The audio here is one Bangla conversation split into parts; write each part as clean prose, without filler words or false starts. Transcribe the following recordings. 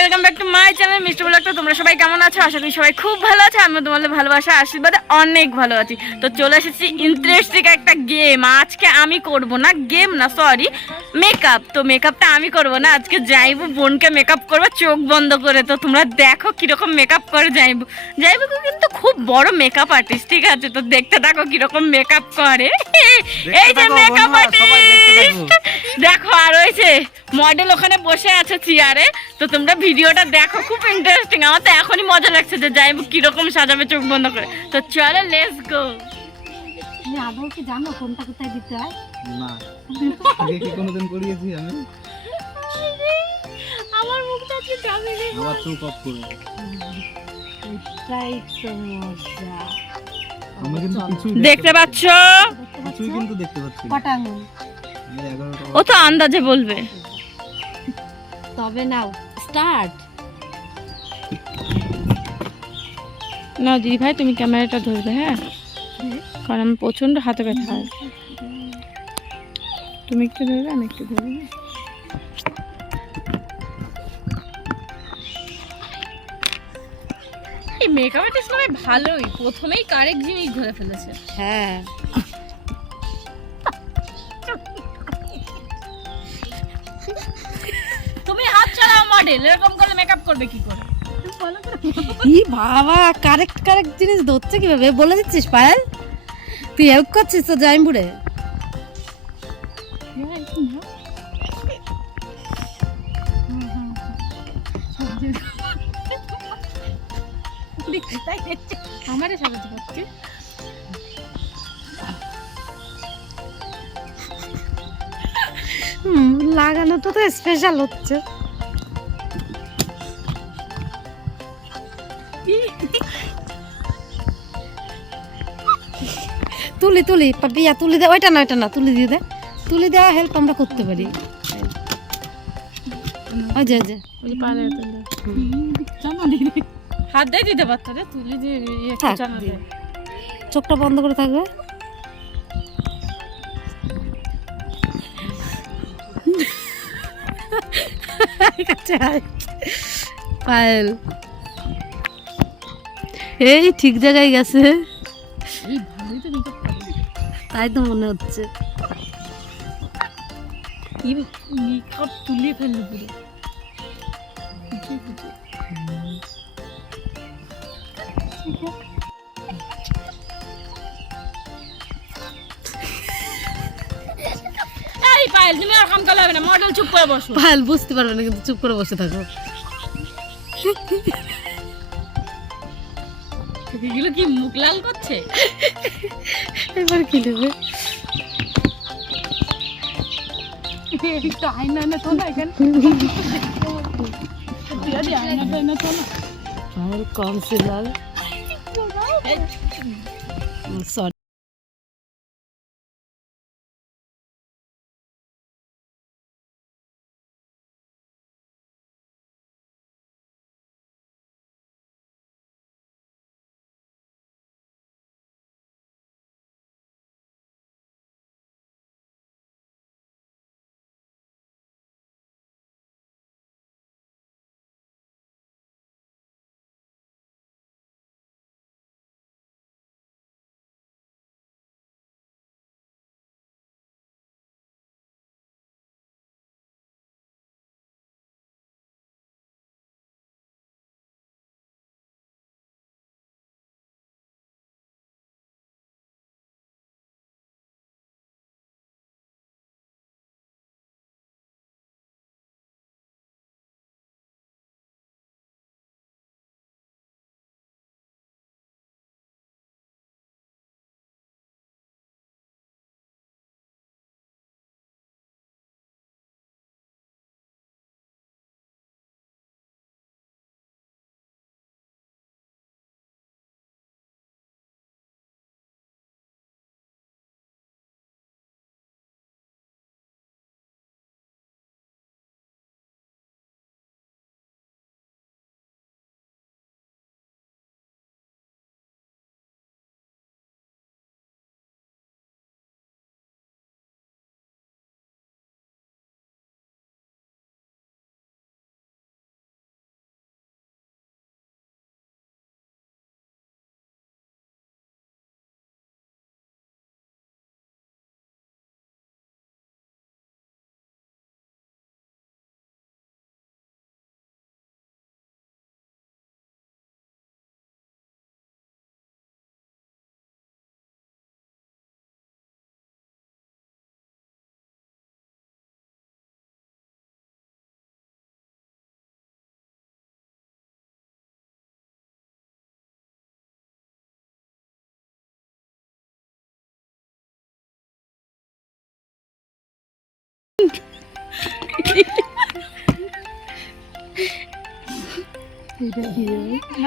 Welcome back to my channel মিষ্টি ব্লগটা। তোমরা সবাই কেমন আছো? আশা করি সবাই খুব ভালো আছে। আমি তোমাদের ভালোবাসা আশীর্বাদে অনেক ভালো আছি। তো চলে এসেছি ইন্টারেস্টিং একটা গেম। আজকে আমি করব না, গেম না সরি, মেকআপ। তো মেকআপটা আমি করব না, আজকে যাইবু বোনকে মেকআপ করবে চোখ বন্ধ করে। তো তোমরা দেখো কিরকম মেকআপ করে যাইবু। যাইবু কিন্তু খুব বড় মেকআপ আর্টিস্ট, ঠিক আছে? তো দেখতে থাকো কিরকম মেকআপ করে। এই যে মেকআপ আর্টিস্ট দেখো, আর হয়েছে মডেল ওখানে বসে আছে চেয়ারে। তো তোমরা ভিডিওটা দেখো, খুব ইন্টারেস্টিং। আমার তো এখনই মজা লাগছে যে যাইবু কিরকম সাজাবে চোখ বন্ধ করে। তো চলো লেটস গো। তুমি আদৌ কি জানো কোনটা কোথায় দিতে হয়? না, আগে কি কোনোদিন করিয়েছি আমি? আমার মুখটা কি জানি না। আবার চোখ অফ করো। এটাই তো মজা। আমি কিন্তু কিছুই দেখতে পাচ্ছ? কিছুই কিন্তু দেখতে পাচ্ছি না। কটা আঙুল? এই 11টা ও তো আন্দাজে বলবে। তবে নাও স্টার্ট। না দিদি ভাই, তুমি ক্যামেরাটা ধরবে, হ্যাঁ? কারণ আমি প্রচন্ড হাতে ব্যথা হয়। তুমি একটু ধরবে, আমি একটু ধরবো। এই মেকআপ আর্টিস্ট মানে ভালোই, প্রথমেই কারেক্ট জিনিস ধরে ফেলেছে। হ্যাঁ, তুমি হাত চালাও মডেল, এরকম করে মেকআপ করবে কি করে? ই বাবা, কারেক্ট কারেক্ট জিনিস ধরছে কিভাবে বলে দিচ্ছিস পায়েল? তুই হেল্প করছিস তো জাইমবুড়ে? আমারে সাজাতে পারছি। লাগানোটা তো স্পেশাল হচ্ছে। তুলি তুলি পাপিয়া তুলি দে। ওইটা না, ওইটা না, তুলি দিয়ে দে। তুলি দেওয়া হেল্প আমরা করতে পারি। ওই যে, ওই যে। হাত দিয়ে দিতে পারতো রে, তুলি দিয়ে একটু থাক, চানা দিয়ে। দে। চোখটা বন্ধ করে থাকবে। পায়েল এই ঠিক জায়গায় গেছে, এই ভালোই তো মেকআপ করে। তাই তো মনে হচ্ছে। এই মেকআপ তুলে ফেললো পুরো। এই পায়েল, তুমি আর কাম করলে হবে না, মডেল চুপ করে বসো। পায়েল বুঝতে পারবে না, কিন্তু চুপ করে বসে থাকো। এগুলো কি মুখ লাল করছে? এবার কি নেবে? একটু আয়না এনে তো না এখানে। আয়নাটা এনে তো না। Payel concealer sorry.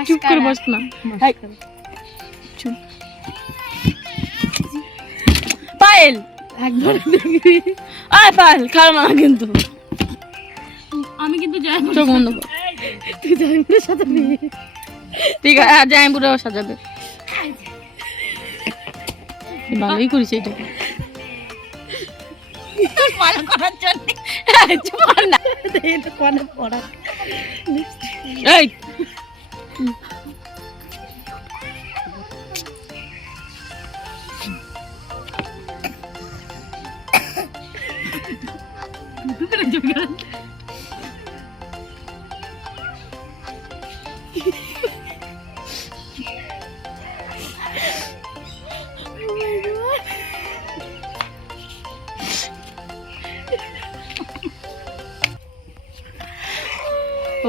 চুপ করে বস না। চুপ। পায়েল একবার দেখবি। আয় পায়েল খারাপ না কিন্তু আমি কিন্তু যাই চোখ বন্ধ কর। তুই জাইমপুরের সাথে বিয়ে। ঠিক আছে হ্যাঁ জাইমপুরেও সাজাবে। ভালোই করিস এটা মালা করার জন্য। চুপ কর না। এটা কোনে পড়া। এই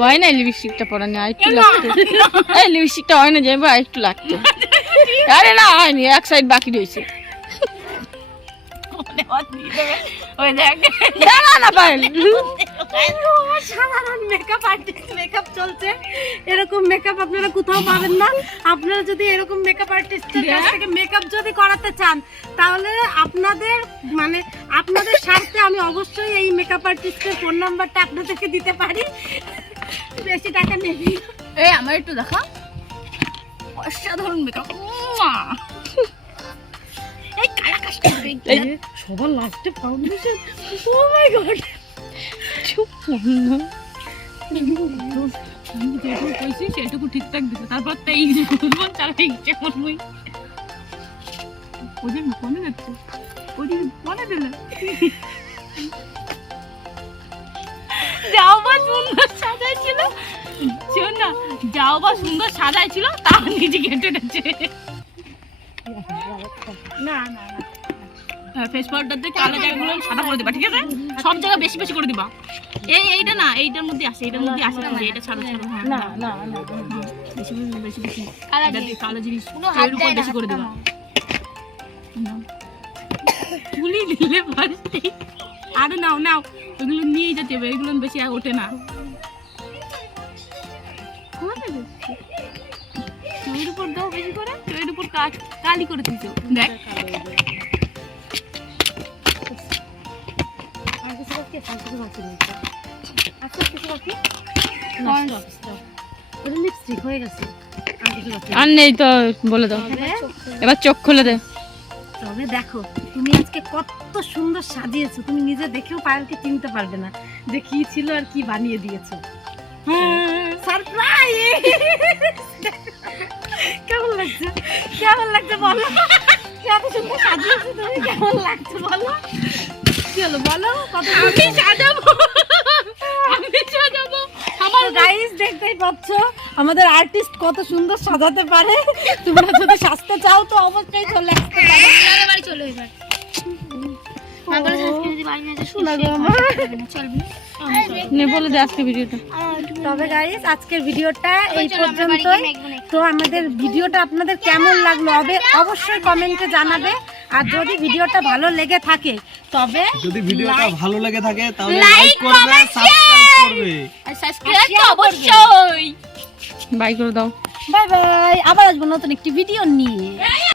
হয় না লিপস্টিকটা পরানি আর একটু লাগতো। এই লিপস্টিকটা হয় না যাবে আর একটু লাগতো। আরে না হয়নি এক সাইড বাকি রয়েছে। ওই দেখ না না পায়েল সাধারণ মেকআপ আর্টিস্ট মেকআপ চলছে। এরকম মেকআপ আপনারা কোথাও পাবেন না। আপনারা যদি এরকম মেকআপ আর্টিস্টের কাছ থেকে মেকআপ যদি করাতে চান তাহলে আপনাদের মানে আপনাদের স্বার্থে আমি অবশ্যই এই মেকআপ আর্টিস্টের ফোন নাম্বারটা আপনাদেরকে দিতে পারি। বেশি টাকা নেবি। এই আমার একটু দেখা অসাধারণ মেকআপ। এই কালা কাজটা সবার লাস্টে ফাউন্ডেশন। ও মাই গড। চুপ কইছি সেটুকু ঠিকঠাক দিতে তারপর তো এই যে করবো তার ইচ্ছে করবই। ওদের মনে যাচ্ছে ওদের মনে দিল যাও বা সুন্দর সাজাই ছিল। শোন না যাও বা সুন্দর সাজাই ছিল তার নিজে কেটে দিচ্ছে। না না না ফেস পাউডার দিয়ে কালো জায়গাগুলো সাদা করে দিবা ঠিক আছে। সব জায়গা বেশি বেশি করে দিবা। এইটা না এইটার মধ্যে আসে এইটার মধ্যে আসে না এটা ছাড়ো ছাড়ো। হ্যাঁ না না না বেশি বেশি বেশি এটা দিয়ে কালো জিনিস এর উপর বেশি করে দিবা। তুলি দিলে ফার্স্টে আরে নাও নাও ওগুলো নিয়ে যেতে হবে। এগুলো বেশি আর ওঠে না। চুলের উপর দাও বেশি করে। চুলের উপর কালি করে দিছো দেখ। লিপস্টিক হয়ে গেছে আর নেই তো বলে দাও এবার চোখ খুলে দে। তবে দেখো তুমি আজকে কত সুন্দর সাজিয়েছো। তুমি নিজে দেখেও পায়েলকে চিনতে পারবে না যে কি ছিল আর কি বানিয়ে দিয়েছো। সারপ্রাইজ। কেমন লাগছে কেমন লাগছে বলো। এত সুন্দর সাজিয়েছো তুমি কেমন লাগছে বলো। কি হলো বলো। আমি সাজাবো আমি সাজাবো। আমার গাইস দেখতেই পাচ্ছ আমাদের আর্টিস্ট কত সুন্দর সাজাতে পারে। তোমরা যদি সাজতে চাও তো অবশ্যই চলে আসতে পারো। চলো বাড়ি চলো এবার মাগলা সাজকে যদি বাড়ি না যায় শোনা গো আমার। চলবি নে বলে দে আজকে ভিডিওটা। তবে গাইস আজকের ভিডিওটা এই পর্যন্তই। তো আমাদের ভিডিওটা আপনাদের কেমন লাগলো অবশ্যই কমেন্টে জানাবে। আর যদি ভিডিওটা ভালো লেগে থাকে তবে যদি ভিডিওটা ভালো লেগে থাকে তাহলে লাইক করবে, সাবস্ক্রাইব করবে। আর সাবস্ক্রাইব তো অবশ্যই। বাই করে দাও। Bye bye. আবার আসবো নতুন একটি ভিডিও নিয়ে।